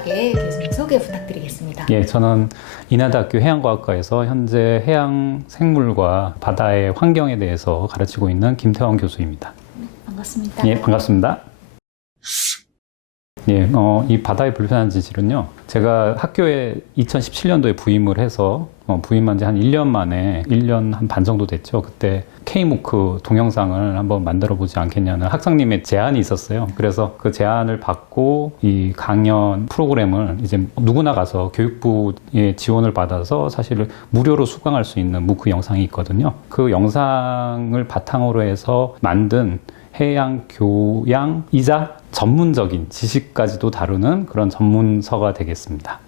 간단하게 교수님 소개 부탁드리겠습니다. 예, 저는 인하대학교 해양과학과에서 현재 해양 생물과 바다의 환경에 대해서 가르치고 있는 김태원 교수입니다. 반갑습니다. 예, 반갑습니다. 예, 이 바다의 불편한 지질은요, 제가 학교에 2017년도에 부임을 해서 부임한 지 한 1년 만에 1년 한 반 정도 됐죠. 그때 K무크 동영상을 한번 만들어 보지 않겠냐는 학장님의 제안이 있었어요. 그래서 그 제안을 받고 이 강연 프로그램을 이제 누구나 가서 교육부의 지원을 받아서 사실 무료로 수강할 수 있는 무크 영상이 있거든요. 그 영상을 바탕으로 해서 만든 해양 교양이자 전문적인 지식까지도 다루는 그런 전문서가 되겠습니다.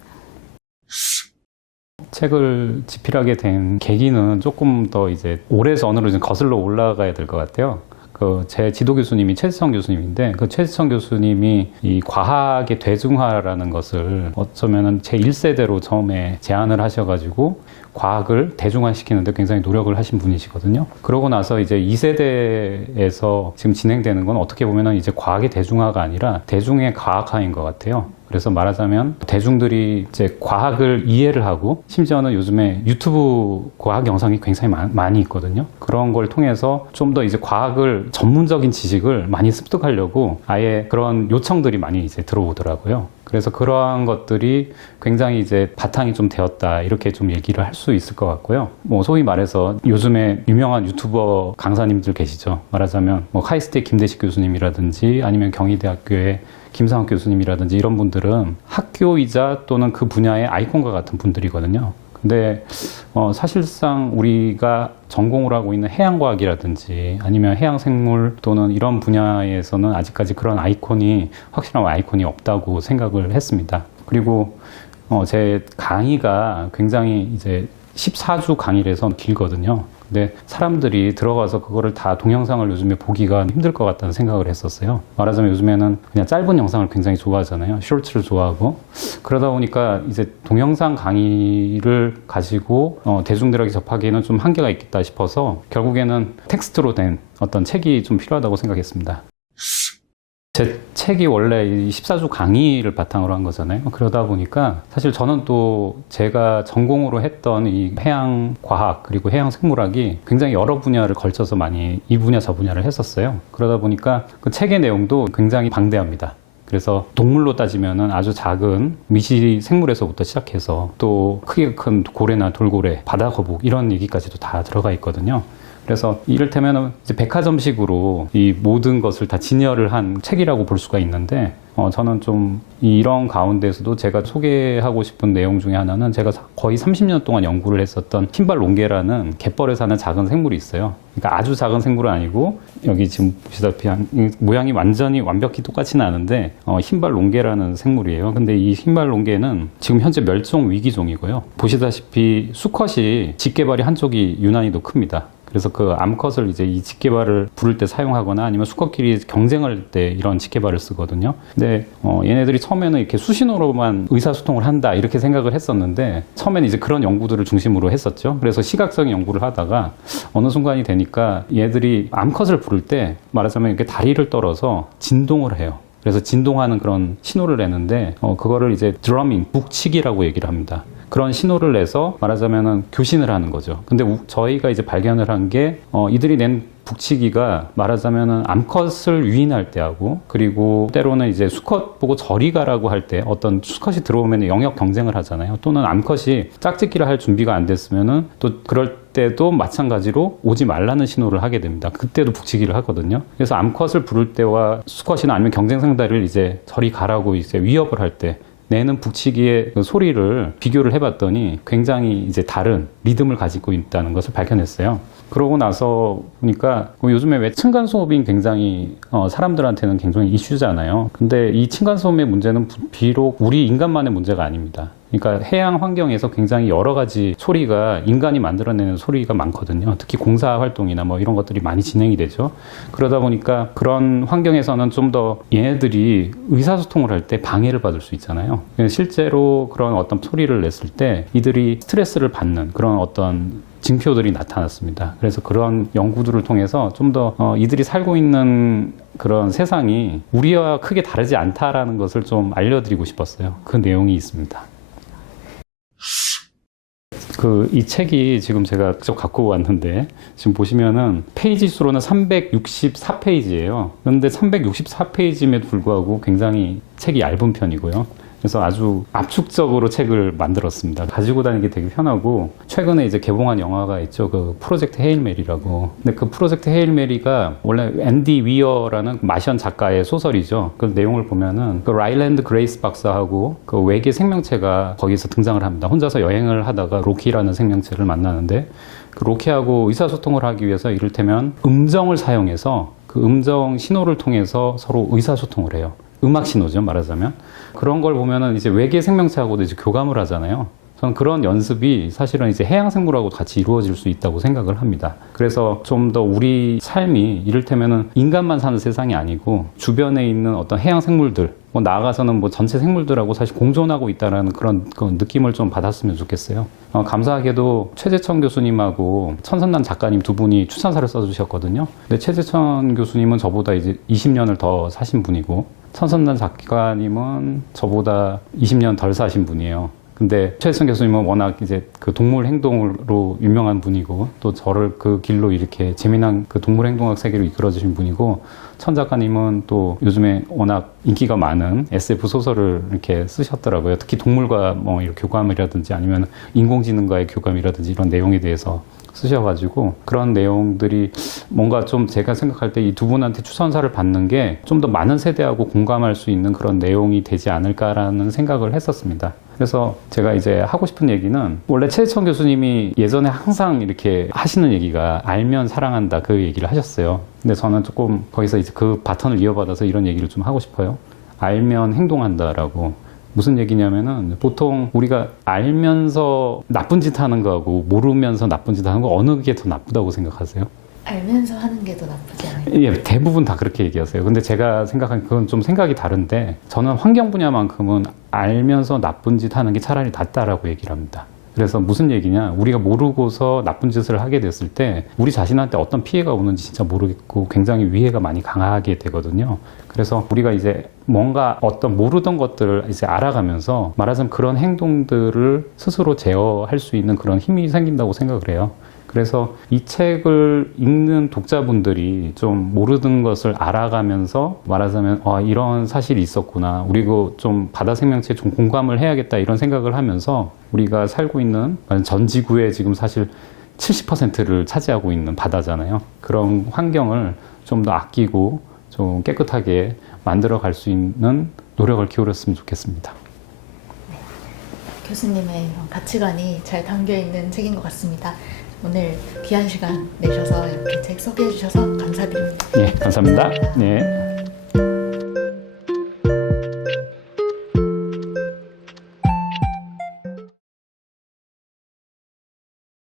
책을 집필하게 된 계기는 조금 더 이제 오래전으로 좀 거슬러 올라가야 될 것 같아요. 제 지도 교수님이 최지성 교수님인데, 그 최지성 교수님이 이 과학의 대중화라는 것을 어쩌면은 제 1세대로 처음에 제안을 하셔가지고 과학을 대중화시키는데 굉장히 노력을 하신 분이시거든요. 그러고 나서 이제 2세대에서 지금 진행되는 건 어떻게 보면은 이제 과학의 대중화가 아니라 대중의 과학화인 것 같아요. 그래서 말하자면 대중들이 이제 과학을 이해를 하고, 심지어는 요즘에 유튜브 과학 영상이 굉장히 많이 있거든요. 그런 걸 통해서 좀 더 이제 과학을 전문적인 지식을 많이 습득하려고 아예 그런 요청들이 많이 이제 들어오더라고요. 그래서 그러한 것들이 굉장히 이제 바탕이 좀 되었다, 이렇게 좀 얘기를 할 수 있을 것 같고요. 뭐 소위 말해서 요즘에 유명한 유튜버 강사님들 계시죠. 말하자면 뭐 카이스트의 김대식 교수님이라든지 아니면 경희대학교의 김상욱 교수님이라든지 이런 분들은 학교이자 또는 그 분야의 아이콘과 같은 분들이거든요. 근데 사실상 우리가 전공을 하고 있는 해양과학이라든지 아니면 해양생물 또는 이런 분야에서는 아직까지 그런 아이콘이, 확실한 아이콘이 없다고 생각을 했습니다. 그리고 제 강의가 굉장히 이제 14주 강의라서 길거든요. 근데 사람들이 들어가서 그거를 다 동영상을 요즘에 보기가 힘들 것 같다는 생각을 했었어요. 말하자면 요즘에는 그냥 짧은 영상을 굉장히 좋아하잖아요. 쇼츠를 좋아하고. 그러다 보니까 이제 동영상 강의를 가지고 대중들에게 접하기에는 좀 한계가 있겠다 싶어서 결국에는 텍스트로 된 어떤 책이 좀 필요하다고 생각했습니다. 제 책이 원래 14주 강의를 바탕으로 한 거잖아요. 그러다 보니까 사실 저는 또 제가 전공으로 했던 이 해양과학 그리고 해양생물학이 굉장히 여러 분야를 걸쳐서 많이 이 분야 저 분야를 했었어요. 그러다 보니까 그 책의 내용도 굉장히 방대합니다. 그래서 동물로 따지면은 아주 작은 미시 생물에서부터 시작해서 또 크게 큰 고래나 돌고래, 바다거북 이런 얘기까지도 다 들어가 있거든요. 그래서 이를테면 이제 백화점식으로 이 모든 것을 다 진열을 한 책이라고 볼 수가 있는데, 저는 좀 이런 가운데서도 제가 소개하고 싶은 내용 중에 하나는 제가 거의 30년 동안 연구를 했었던 흰발롱게라는 갯벌에 사는 작은 생물이 있어요. 그러니까 아주 작은 생물은 아니고, 여기 지금 보시다시피 모양이 완벽히 똑같지는 않은데 흰발롱게라는 생물이에요. 근데 이 흰발롱게는 지금 현재 멸종 위기종이고요. 보시다시피 수컷이 직계발이 한쪽이 유난히도 큽니다. 그래서 그 암컷을 이제 이 직계발을 부를 때 사용하거나 아니면 수컷끼리 경쟁할 때 이런 직계발을 쓰거든요. 근데 얘네들이 처음에는 이렇게 수신호로만 의사소통을 한다 이렇게 생각을 했었는데, 처음에는 이제 그런 연구들을 중심으로 했었죠. 그래서 시각적인 연구를 하다가 어느 순간이 되니까 얘들이 암컷을 부를 때 말하자면 이렇게 다리를 떨어서 진동을 해요. 그래서 진동하는 그런 신호를 내는데 그거를 이제 드러밍, 북치기라고 얘기를 합니다. 그런 신호를 내서 말하자면은 교신을 하는 거죠. 근데 저희가 이제 발견을 한 게 이들이 낸 북치기가 말하자면은 암컷을 유인할 때하고, 그리고 때로는 이제 수컷 보고 저리 가라고 할 때, 어떤 수컷이 들어오면 영역 경쟁을 하잖아요. 또는 암컷이 짝짓기를 할 준비가 안 됐으면은 또 그럴 때도 마찬가지로 오지 말라는 신호를 하게 됩니다. 그때도 북치기를 하거든요. 그래서 암컷을 부를 때와 수컷이나 아니면 경쟁 상대를 이제 저리 가라고 이제 위협을 할 때 내는 북치기의 그 소리를 비교를 해봤더니 굉장히 이제 다른 리듬을 가지고 있다는 것을 발견했어요. 그러고 나서 보니까 요즘에 왜 층간소음이 굉장히 사람들한테는 굉장히 이슈잖아요. 근데 이 층간소음의 문제는 비록 우리 인간만의 문제가 아닙니다. 그러니까 해양 환경에서 굉장히 여러 가지 소리가 인간이 만들어내는 소리가 많거든요. 특히 공사 활동이나 뭐 이런 것들이 많이 진행이 되죠. 그러다 보니까 그런 환경에서는 좀 더 얘네들이 의사소통을 할 때 방해를 받을 수 있잖아요. 실제로 그런 어떤 소리를 냈을 때 이들이 스트레스를 받는 그런 어떤 징표들이 나타났습니다. 그래서 그런 연구들을 통해서 좀 더 이들이 살고 있는 그런 세상이 우리와 크게 다르지 않다라는 것을 좀 알려드리고 싶었어요. 그 내용이 있습니다. 이 책이 지금 제가 직접 갖고 왔는데, 지금 보시면은 페이지 수로는 364페이지예요. 그런데 364페이지임에도 불구하고 굉장히 책이 얇은 편이고요. 그래서 아주 압축적으로 책을 만들었습니다. 가지고 다니기 되게 편하고, 최근에 이제 개봉한 영화가 있죠. 그 프로젝트 헤일 메리라고. 근데 그 프로젝트 헤일 메리가 원래 앤디 위어라는 마션 작가의 소설이죠. 그 내용을 보면은 그 라일랜드 그레이스 박사하고 그 외계 생명체가 거기서 등장을 합니다. 혼자서 여행을 하다가 로키라는 생명체를 만나는데, 그 로키하고 의사소통을 하기 위해서 이를테면 음정을 사용해서 그 음정 신호를 통해서 서로 의사소통을 해요. 음악 신호죠, 말하자면. 그런 걸 보면은 이제 외계 생명체하고도 이제 교감을 하잖아요. 저는 그런 연습이 사실은 이제 해양 생물하고 같이 이루어질 수 있다고 생각을 합니다. 그래서 좀 더 우리 삶이 이를테면은 인간만 사는 세상이 아니고 주변에 있는 어떤 해양 생물들, 뭐 나아가서는 뭐 전체 생물들하고 사실 공존하고 있다라는 그런 느낌을 좀 받았으면 좋겠어요. 감사하게도 최재천 교수님하고 천선남 작가님 두 분이 추천사를 써주셨거든요. 근데 최재천 교수님은 저보다 이제 20년을 더 사신 분이고, 천선남 작가님은 저보다 20년 덜 사신 분이에요. 근데 최혜성 교수님은 워낙 이제 그 동물 행동으로 유명한 분이고, 또 저를 그 길로 이렇게 재미난 그 동물 행동학 세계로 이끌어주신 분이고, 천 작가님은 또 요즘에 워낙 인기가 많은 SF 소설을 이렇게 쓰셨더라고요. 특히 동물과 뭐 이렇게 교감이라든지 아니면 인공지능과의 교감이라든지 이런 내용에 대해서 쓰셔가지고, 그런 내용들이 뭔가 좀 제가 생각할 때 이 두 분한테 추천사를 받는 게 좀 더 많은 세대하고 공감할 수 있는 그런 내용이 되지 않을까라는 생각을 했었습니다. 그래서 제가 이제 하고 싶은 얘기는, 원래 최혜천 교수님이 예전에 항상 이렇게 하시는 얘기가 알면 사랑한다, 그 얘기를 하셨어요. 근데 저는 조금 거기서 이제 그 바톤을 이어받아서 이런 얘기를 좀 하고 싶어요. 알면 행동한다라고. 무슨 얘기냐면은, 보통 우리가 알면서 나쁜 짓 하는 거하고 모르면서 나쁜 짓 하는 거, 어느 게 더 나쁘다고 생각하세요? 알면서 하는 게 더 나쁘지 않아요? 예, 대부분 다 그렇게 얘기하세요. 근데 제가 생각한 그건 좀 생각이 다른데, 저는 환경 분야만큼은 알면서 나쁜 짓 하는 게 차라리 낫다라고 얘기를 합니다. 그래서 무슨 얘기냐, 우리가 모르고서 나쁜 짓을 하게 됐을 때 우리 자신한테 어떤 피해가 오는지 진짜 모르겠고 굉장히 위해가 많이 강하게 되거든요. 그래서 우리가 이제 뭔가 어떤 모르던 것들을 이제 알아가면서, 말하자면 그런 행동들을 스스로 제어할 수 있는 그런 힘이 생긴다고 생각을 해요. 그래서 이 책을 읽는 독자분들이 좀 모르는 것을 알아가면서, 말하자면 이런 사실이 있었구나, 우리가 좀 바다 생명체에 좀 공감을 해야겠다, 이런 생각을 하면서, 우리가 살고 있는 전 지구의 지금 사실 70%를 차지하고 있는 바다잖아요. 그런 환경을 좀 더 아끼고 좀 깨끗하게 만들어 갈 수 있는 노력을 기울였으면 좋겠습니다. 네, 교수님의 이런 가치관이 잘 담겨있는 책인 것 같습니다. 오늘 귀한 시간 내셔서 이렇게 책 소개해 주셔서 감사드립니다. 네, 감사합니다. 네.